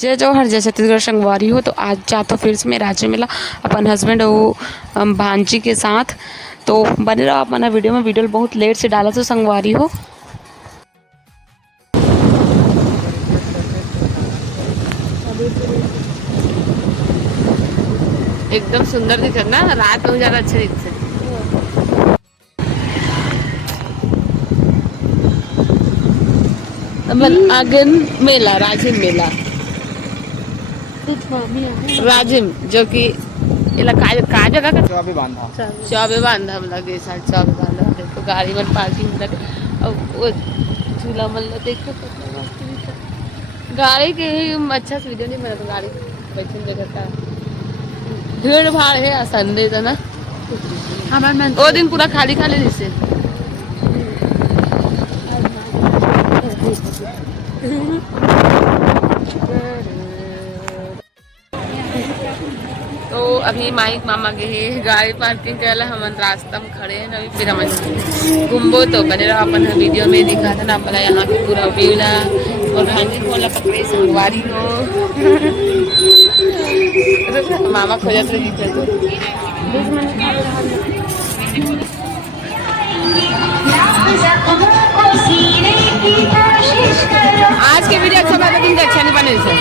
जय जवाहर जय छत्तीसगढ़ संगवारी हो। तो आज जाता फिर से मैं राज्य मेला अपन हस्बैंड और भांजी के साथ। तो बने रहो आप मना वीडियो में बहुत लेट से डाला तो संगवारी हो। एकदम सुंदर दिखत ना, रात में ज्यादा अच्छे दिखते। आगन मेला राजिम मेला राजिम जो कि का जगह का चौबे बांधा हम लगे साइड चौबे बांधा देखो गाड़ी में पार्किंग लगे और वो झूला मल्ला देखो गाड़ी के अच्छा से वीडियो नहीं बना तो गाड़ी बैठे देखता भीड़ भाड़ है संडे था ना वो दिन पूरा खाली खाली जैसे। तो अभी माइक मामा के है गाड़ी पार्किंग करे हम रास्ता में खड़े हैं अभी फिर हम घूमबो तो बने रहो अपन वीडियो में दिखा था ना अपना यहाँ की पूरा व्यू ला और भांजी खोला पकड़े संगवारी हो। मामा खोजत रही थे आज के वीडियो अच्छा बात है अच्छा नहीं बने से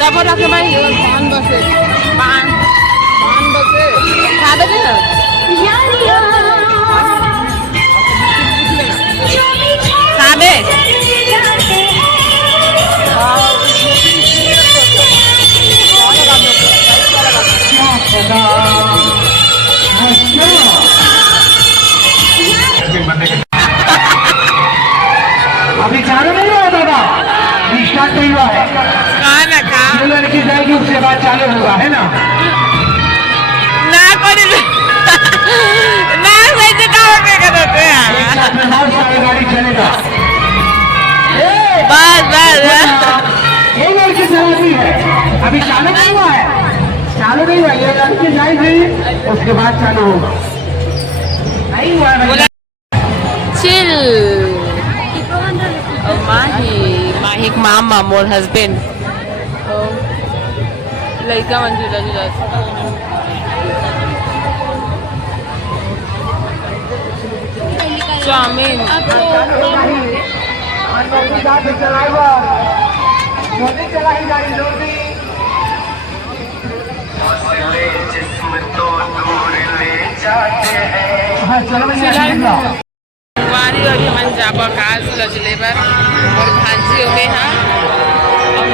तब रखे भाई पान बसे पान बसे खा दे ना खा दे अभी चालू नहीं हुआ दादा, स्टार्ट नहीं हुआ है। जो लड़की जाएगी उसके बाद चालू होगा है ना। ना कोई ना वैसे काम में करते हैं बहुत सारी गाड़ी चलेगा। बस ये लड़की चलाती है अभी चालू नहीं हुआ है, चालू नहीं हुआ ये लड़की जाएगी उसके बाद चालू होगा। नहीं हुआ है चिल माही मामा मोर हस्बैंड लड़का मन झूला झूला चाउमीन वारी और मन जाबो काज लजले बर और भांजी हो में हां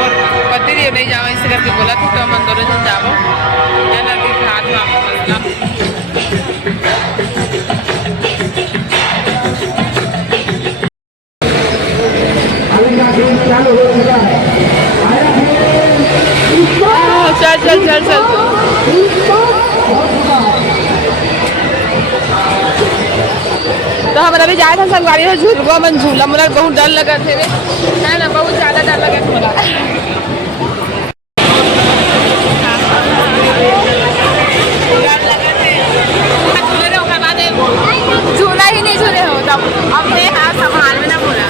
और पति रे नहीं जावे इसे करके बोला तो हम दोनों जन जाबो या ना कि हाथ में आपको चल तो हमारा भी जाए था संगवारी है झूलवा मन झूला मुला बहुत डर लगा थे रे है ना बहुत ज्यादा डर लगा थोड़ा झूला ही नहीं झूले हो तब अपने हाथ संभाल में ना बोला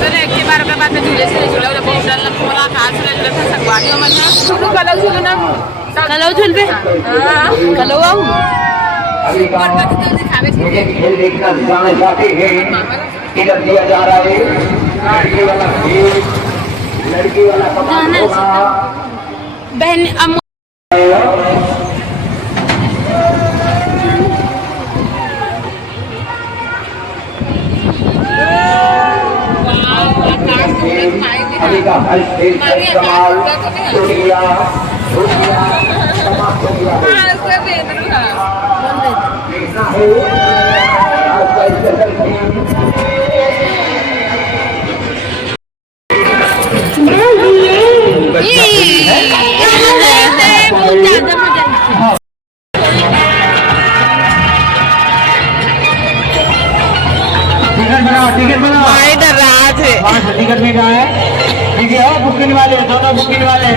तो एक बार के बाद में झूले से झूला बहुत डर लगा बोला हाथ से झूला था संगवारी मन ना कलौ झूले ना कलौ झूल पे कलौ आऊं मुझे खेल देखना दिखाना चाहते हैं इधर दिया जा रहा है लड़की वाला खेल लड़की वाला कमाल होगा बहन अभी का खेल कमाल टूटिया देखना है आज का स्पेशल टिकट बनाओ इधर रात है टिकट में कहा है ठीक है बुकिंग वाले दोनों बुकिंग वाले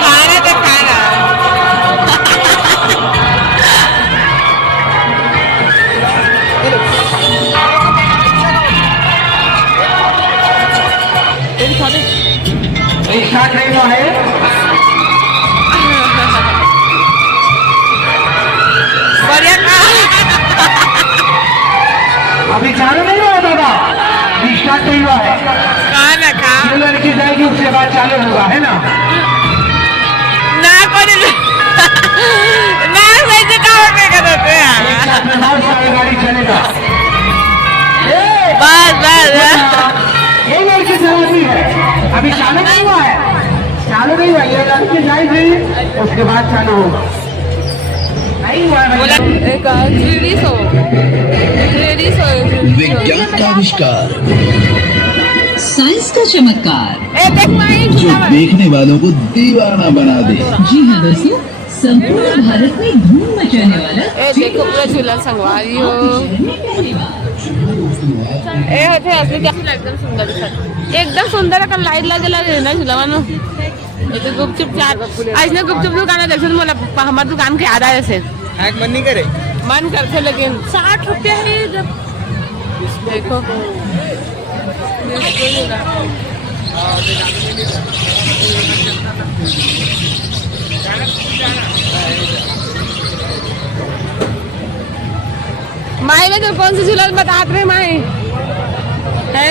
खाना तो खाना अपने बहुत सारी गाड़ी चलेगा। बस बस ये लड़की चलाती है, अभी चालू नहीं हुआ है, चालू नहीं हुआ, ये लड़की जाएगी उसके बाद चालू होगा। नहीं हुआ है बोला एक 3D शो विज्ञान का आविष्कार, साइंस का चमत्कार जो देखने वालों को दीवाना बना दे। जी हाँ दोस्तों, संपूर्ण भारत में धूम मचाने वाला देखो पूरा झूला संगवारी हो होते असली क्या एकदम सुंदर दिखत एकदम सुंदर अगर लाइट लागेला रे ना झूला नो ये तो गुपचुप चार ऐसे गुपचुप दुकान देखो तो मोला हमार दुकान के याद आए से हैक मन नहीं करे, मन करते लेकिन 60 रुपया है जब देखो माई ने तो कौन सी झूला बता रहे माई है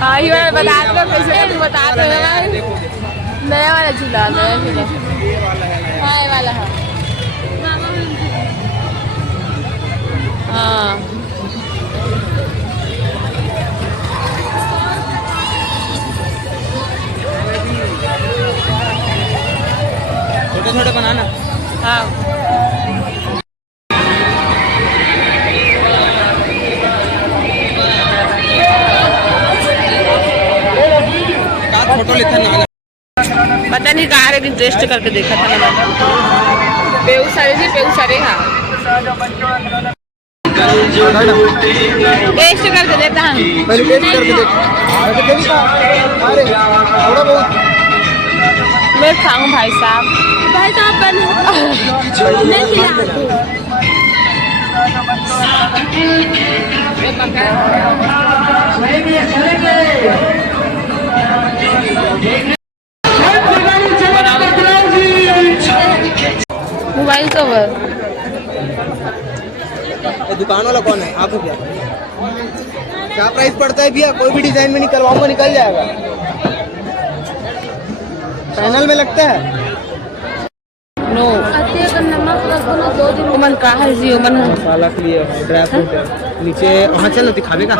हाँ ये वाला बता रहे कैसे तुम बता रहे हो नया वाला झूला हाँ ये वाला है हाँ छोटे छोटे बनाना। हाँ फोटो लिखा ना पता नहीं कहाँ लेकिन टेस्ट करके देखा था ना बेउसारे जी बेउसारे हाँ टेस्ट करके देता हम पहले टेस्ट करके देख। अरे थोड़ा बहुत मैं खाऊं भाई साहब नहीं खिलाते मोबाइल कवर ये दुकान वाला कौन है? आपको क्या प्राइस पड़ता है भैया? कोई भी डिजाइन में निकलवाऊंगा निकल जाएगा, पैनल में लगता है। नो उमन का है जी उमन मसाला के लिए ड्राई फ्रूट है नीचे वहाँ चलो दिखावे का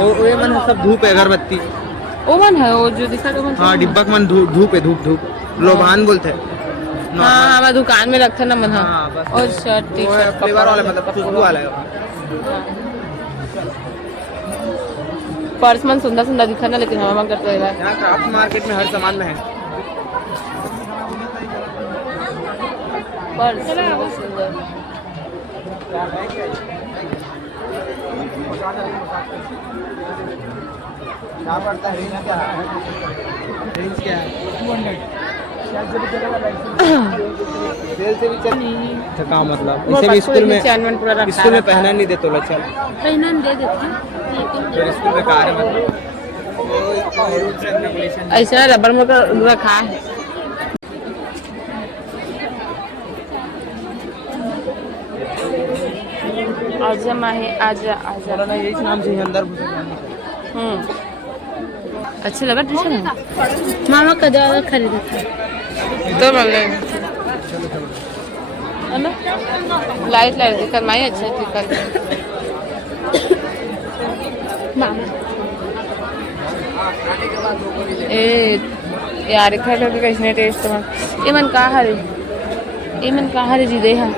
वो ये मन है सब धूप है अगरबत्ती ओवन है वो जो दिखा तो हाँ डिब्बा का मन धूप है धूप लोभान बोलते हैं हाँ हमारे दुकान में रखा ना मन हाँ, बस और शर्ट टी शर्ट फ्लेवर वाला मतलब खुशबू वाला है। पर्स मन सुंदर सुंदर दिखा ना लेकिन हमारा मन करता है यहाँ क्राफ्ट मार्केट में हर सामान में है। पर्स बहुत सुंदर क्या पड़ता है? रेंज क्या है? रेंज क्या है? 200 सेल से भी चल अच्छा का मतलब इसे भी स्कूल में पहना नहीं देते लोग चल पहना दे देते फिर स्कूल में कार है मतलब ऐसा रबर में रखा है आजा माही आजा आजा यही नाम से अंदर अच्छा लगा टी शर्ट मामा का ज्यादा खरीदा था तो मामले है ना लाइट दिखा माही अच्छा दिखा मामा ए यार खा के कैसे टेस्ट में ये मन कहा रे जी दे है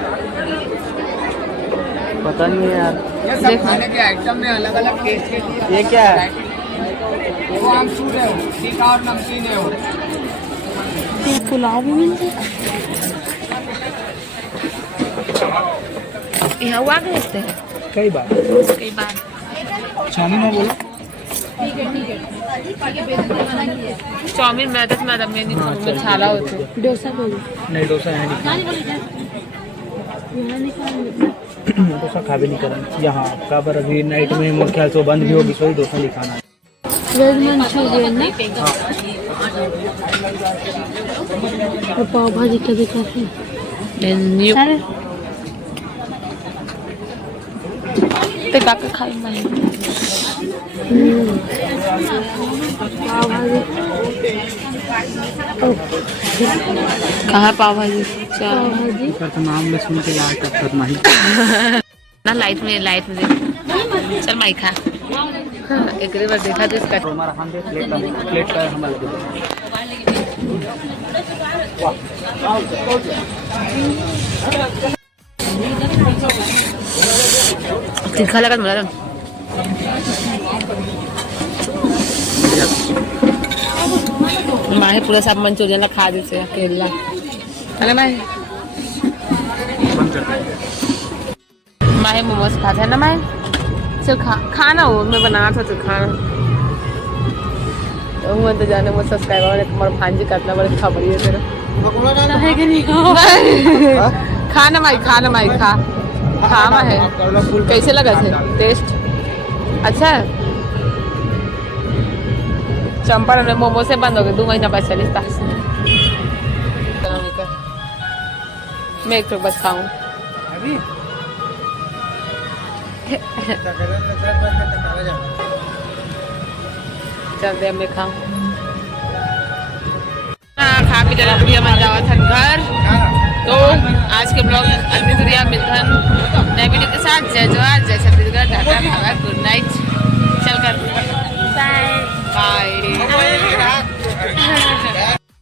पता नहीं है यार देख खाने के आइटम में अलग अलग टेस्ट के लिए ये क्या है? वो आमचूर है, तीखा और नमकीन है। पुलाव भी मिलते यहाँ हुआ भेजते हैं कई बार चाउमीन में बोलो चाउमीन मैदत में छाला होते डोसा बोलो नहीं डोसा है नहीं डोसा खा भी नहीं करें यहाँ का पर अभी नाइट में मेरे ख्याल से बंद भी होगी कोई डोसा नहीं खाना है और पाव भाजी कभी खाते तो काका खाई कहाँ पाव भाजी? तो नाम में सुन के यार कब करना ही ना लाइट में दे। चल माई खा। एक बार देखा तो इसका हमारा हम दे प्लेट का हमारा दे तीखा लगा तुम्हारा। माहे पूरा सब मंचूरियन खा दी से अकेला अरे माहे मोमोज खाता है ना माहे चल खाना हो मैं बना था तो खाना तो तो जाने वो सब्सक्राइबर ने तुम्हारा भांजी काटना बड़े खबर है तेरा है कि नहीं खाना माई खा है कैसे लगा थे टेस्ट अच्छा है। चंपा में मोमो से बंद हो गए 2 महीना बाद चली मैं एक तो बस खाऊं चल दे मैं खाऊं खा पी जरा बढ़िया मन जावा था घर। तो आज के ब्लॉग अलविदा मिलता नए वीडियो के साथ। जय जवाहर जय Chhattisgarh tata bye good night चल कर बाय बाय।